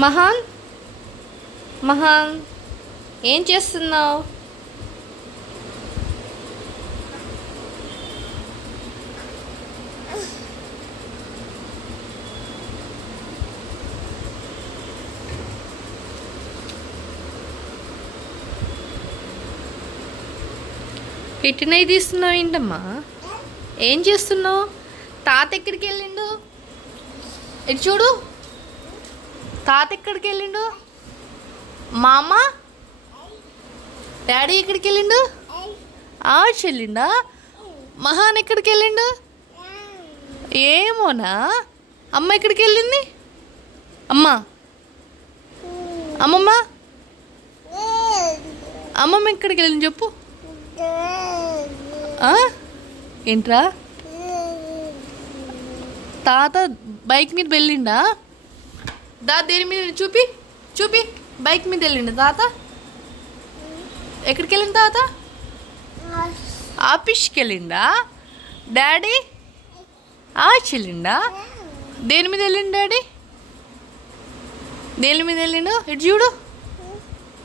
మహాన్ మహాన్ ఏం చేస్తున్నావు? పెట్టినవి తీస్తున్నావు ఏంటమ్మా? ఏం చేస్తున్నావు? తాత ఎక్కడికి వెళ్ళిండు? ఇటు చూడు, తాత ఎక్కడికి వెళ్ళిండు? మామ డాడీ ఎక్కడికి వెళ్ళిండు? వెళ్ళిండా? మహాన్ ఎక్కడికి వెళ్ళిండు? ఏమోనా? అమ్మ ఎక్కడికి వెళ్ళింది? అమ్మమ్మ అమ్మమ్మ ఎక్కడికి వెళ్ళింది చెప్పు. ఏంట్రా? తాత బైక్ మీద వెళ్ళిండా? దేని మీద చూపి చూపి. బైక్ మీద వెళ్ళిండా తాత? ఎక్కడికి వెళ్ళింది తాత? ఆఫీస్కి వెళ్ళిండా? డాడీ వెళ్ళిండా? దేని మీద వెళ్ళిండు డాడీ? దేని మీద వెళ్ళిండు? ఇటు చూడు,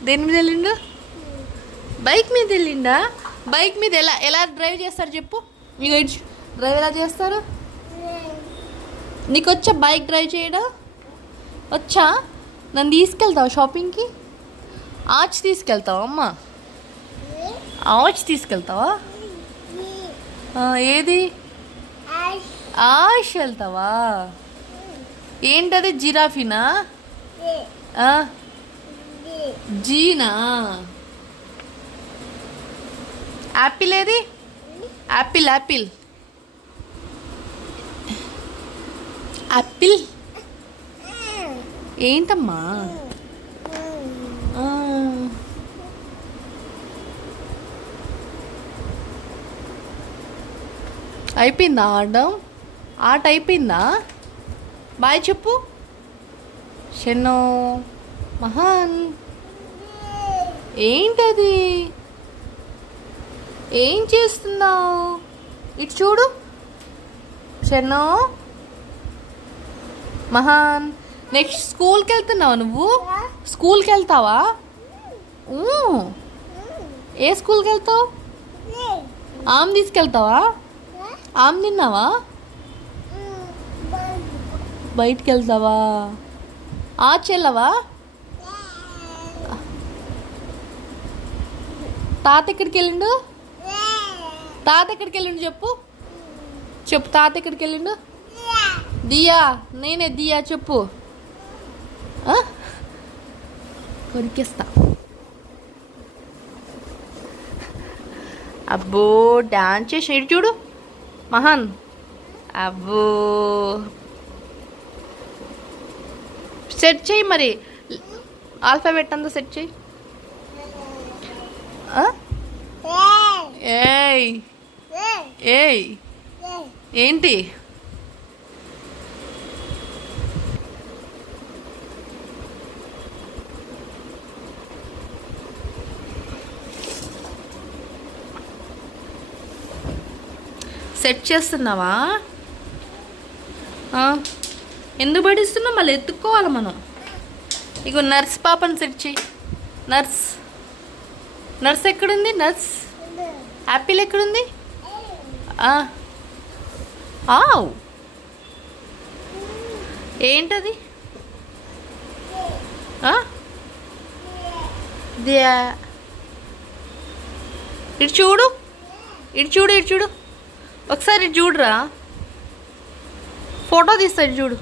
దేని మీద వెళ్ళిండు? బైక్ మీద వెళ్ళిండా? బైక్ మీద ఎలా డ్రైవ్ చేస్తారు చెప్పు. మీకు డ్రైవ్ ఎలా చేస్తారు? నీకు వచ్చా బైక్ డ్రైవ్ చేయడం? వచ్చా? నన్ను తీసుకెళ్తావా షాపింగ్కి? తీసుకెళ్తావా అమ్మ? తీసుకెళ్తావా? ఏది? వెళ్తావా? ఏంటది? జిరాఫీనా? జీనా? యాపిల్ ఏది? యాపిల్ యాపిల్ యాపిల్ ఏంటమ్మా? అయిపోయిందా ఆడడం? ఆట అయిపోయిందా? బాయ్ చెప్పు. షెన్నో మహాన్ ఏంటది? ఏం చేస్తున్నావు? ఇటు చూడు. షెన్నో మహాన్ నెక్స్ట్ స్కూల్కి వెళ్తున్నావా నువ్వు? స్కూల్కి వెళ్తావా? ఏ స్కూల్కి వెళ్తావు? ఆమె తీసుకెళ్తావా? ఆమె తిన్నావా? బయటికి వెళ్తావా? చెల్లవా? తాత ఎక్కడికి వెళ్ళిండు? తాత ఎక్కడికి వెళ్ళిండు చెప్పు. చెప్పు, తాత ఎక్కడికి వెళ్ళిండు? దియా, నేనే దియా చెప్పు. కొరికేస్తా. అబ్బో డాన్స్ చేసి ఇటు చూడు మహాన్. అబ్బో సెట్ చేయి మరి. ఆల్ఫాబెట్ అంతా సెట్ చేయి. ఏయ్ ఏయ్ ఏంటి? సెట్ చేస్తున్నావా? ఎందుకు పడిస్తున్నావు? మళ్ళీ ఎత్తుక్కోవాలి మనం. ఇగో నర్స్ పాపని సెట్ చేయి. నర్స్ ఎక్కడుంది? నర్స్ యాపిల్ ఎక్కడుంది? ఏంటది? ఇటు చూడు, ఒకసారి ఇటు చూడురా. ఫోటో తీస్తా, ఇటు చూడు.